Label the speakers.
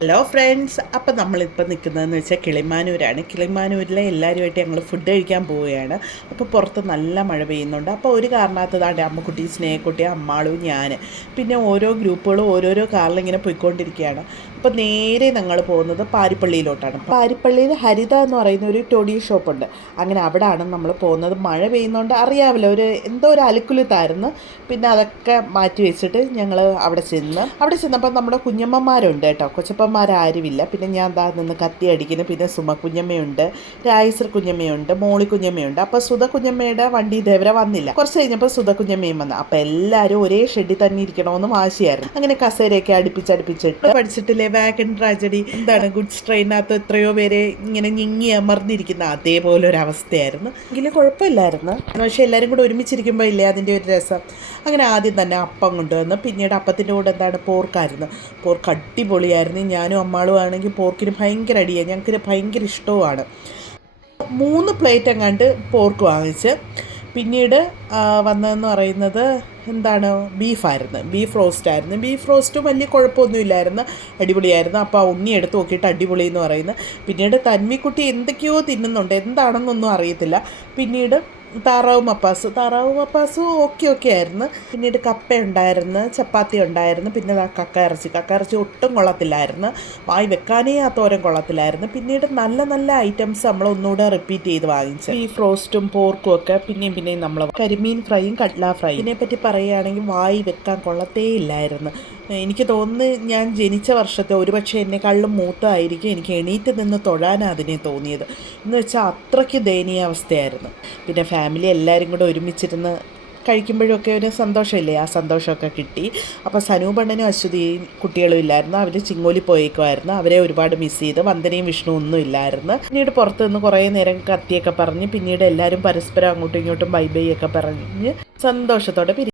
Speaker 1: Hello friends അപ്പം നമ്മളിപ്പോൾ നിൽക്കുന്നതെന്ന് വെച്ചാൽ കിളിമാനൂരാണ്. കിളിമാനൂരിലെ എല്ലാവരുമായിട്ട് ഞങ്ങൾ ഫുഡ് കഴിക്കാൻ പോവുകയാണ്. അപ്പോൾ പുറത്ത് നല്ല മഴ പെയ്യുന്നുണ്ട്. അപ്പോൾ ഒരു കാരണത്തതാണ്ട് അമ്മക്കുട്ടി സ്നേഹക്കുട്ടി അമ്മാളും ഞാൻ പിന്നെ ഓരോ ഗ്രൂപ്പുകളും ഓരോരോ കാറിൽ ഇങ്ങനെ പോയിക്കൊണ്ടിരിക്കുകയാണ്. അപ്പോൾ നേരെ ഞങ്ങൾ പോകുന്നത് പാരിപ്പള്ളിയിലോട്ടാണ്. പാരിപ്പള്ളിയിൽ ഹരിത എന്ന് പറയുന്ന ഒരു ടൊടി ഷോപ്പുണ്ട്. അങ്ങനെ അവിടെയാണ് നമ്മൾ പോകുന്നത്. മഴ പെയ്യുന്നതുകൊണ്ട് അറിയാമല്ലോ ഒരു എന്തോ ഒരു അലുക്കുലുത്തായിരുന്നു. പിന്നെ അതൊക്കെ മാറ്റി വെച്ചിട്ട് ഞങ്ങൾ അവിടെ ചെന്ന്. അവിടെ ചെന്നപ്പോൾ നമ്മുടെ കുഞ്ഞമ്മമാരുണ്ട് കേട്ടോ. കൊച്ചപ്പന്മാരാരുമില്ല പിന്നെ ഞാൻ ദാ നിന്ന് കത്തി അടിക്കുന്നു. പിന്നെ സുമ കുഞ്ഞമ്മയുണ്ട്. രായസർ കുഞ്ഞമ്മയുണ്ട്. മോളി കുഞ്ഞമ്മയുണ്ട്. അപ്പോൾ സുധ കുഞ്ഞമ്മയുടെ വണ്ടി ഇതേവരെ വന്നില്ല. കുറച്ച് കഴിഞ്ഞപ്പോൾ സുധ കുഞ്ഞമ്മയും വന്നു. അപ്പോൾ എല്ലാവരും ഒരേ ഷെഡിൽ തന്നെ ഇരിക്കണമെന്ന് വാശിയായിരുന്നു. അങ്ങനെ കസേരയൊക്കെ അടുപ്പിച്ചടുപ്പിച്ചിട്ട് പഠിച്ചിട്ടില്ലേ വാഗൺ ട്രാജഡി? എന്താണ് ഗുഡ്സ് ട്രെയിനകത്ത് എത്രയോ പേരെ ഇങ്ങനെ ഞിങ്ങി അമർന്നിരിക്കുന്ന അതേപോലെ ഒരു അവസ്ഥയായിരുന്നു എങ്കിലും കുഴപ്പമില്ലായിരുന്നു. പക്ഷേ എല്ലാവരും കൂടെ ഒരുമിച്ചിരിക്കുമ്പോൾ ഇല്ലേ അതിന്റെ ഒരു രസം. അങ്ങനെ ആദ്യം തന്നെ അപ്പം കൊണ്ടുവന്ന് പിന്നീട് അപ്പത്തിന്റെ കൂടെ എന്താണ് പോർക്കായിരുന്നു. പോർക്ക് അടിപൊളിയായിരുന്നു. ഞാനും അമ്മാളും ആണെങ്കിൽ പോർക്കിന് ഭയങ്കര അടിയാണ് ഞങ്ങൾക്ക് ഭയങ്കര ഇഷ്ടവുമാണ്. മൂന്ന് പ്ലേറ്റ് എങ്ങാണ്ട് പോർക്ക് വാങ്ങിച്ച്. പിന്നീട് വന്നതെന്ന് പറയുന്നത് എന്താണ്? ബീഫായിരുന്നു ബീഫ് റോസ്റ്റ് ആയിരുന്നു. ബീഫ് റോസ്റ്റും വലിയ കുഴപ്പമൊന്നുമില്ലായിരുന്നു അടിപൊളിയായിരുന്നു. അപ്പോൾ ആ ഉണ്ണി എടുത്ത് നോക്കിയിട്ട് അടിപൊളി എന്ന് പറയുന്നത്. പിന്നീട് തന്മിക്കുട്ടി എന്തൊക്കെയോ തിന്നുന്നുണ്ട്. എന്താണെന്നൊന്നും അറിയത്തില്ല. പിന്നീട് താറാവ് മപ്പാസ്. താറാവ് മപ്പാസ് ഓക്കെ ഓക്കെ ആയിരുന്നു. പിന്നീട് കപ്പ ഉണ്ടായിരുന്നു ചപ്പാത്തി ഉണ്ടായിരുന്നു പിന്നെ കക്ക ഇറച്ചി കക്ക ഇറച്ചി ഒട്ടും കൊള്ളത്തില്ലായിരുന്നു. വായി വെക്കാനേ ആ തോരം കൊള്ളത്തില്ലായിരുന്നു. പിന്നീട് നല്ല നല്ല ഐറ്റംസ് നമ്മൾ ഒന്നുകൂടെ റിപ്പീറ്റ് ചെയ്ത് വാങ്ങിച്ചു. ഈ ഫ്രോസ്റ്റും പോർക്കും ഒക്കെ പിന്നെയും പിന്നെയും നമ്മൾ കരിമീൻ ഫ്രൈയും കട്ല ഫ്രൈ ഇതിനെപ്പറ്റി പറയുകയാണെങ്കിൽ വായി വെക്കാൻ കൊള്ളത്തേ ഇല്ലായിരുന്നു. എനിക്ക് തോന്നുന്നു ഞാൻ ജനിച്ച വർഷത്തെ ഒരുപക്ഷെ എന്നെക്കാളിലും മൂത്തതായിരിക്കും എനിക്ക് എണീറ്റ് നിന്ന് തൊഴാനാണ് അതിനെ തോന്നിയത്. എന്ന് വെച്ചാൽ അത്രയ്ക്ക് ദയനീയാവസ്ഥയായിരുന്നു. പിന്നെ ഫാമിലി എല്ലാവരും കൂടെ ഒരുമിച്ചിരുന്ന് കഴിക്കുമ്പോഴൊക്കെ ഒരു സന്തോഷമില്ലേ? ആ സന്തോഷമൊക്കെ കിട്ടി. അപ്പോൾ സനൂപണ്ണനും അശ്വതിയും കുട്ടികളും ഇല്ലായിരുന്നു. അവർ ചിങ്ങോലി പോയേക്കുമായിരുന്നു അവരെ ഒരുപാട് മിസ് ചെയ്ത് വന്ദനയും വിഷ്ണു ഒന്നും ഇല്ലായിരുന്നു. പിന്നീട് പുറത്തു നിന്ന് കുറേ നേരം കത്തിയൊക്കെ പറഞ്ഞ് പിന്നീട് എല്ലാവരും പരസ്പരം അങ്ങോട്ടും ഇങ്ങോട്ടും ബൈ ബൈ ഒക്കെ പറഞ്ഞ് സന്തോഷത്തോടെ പിരി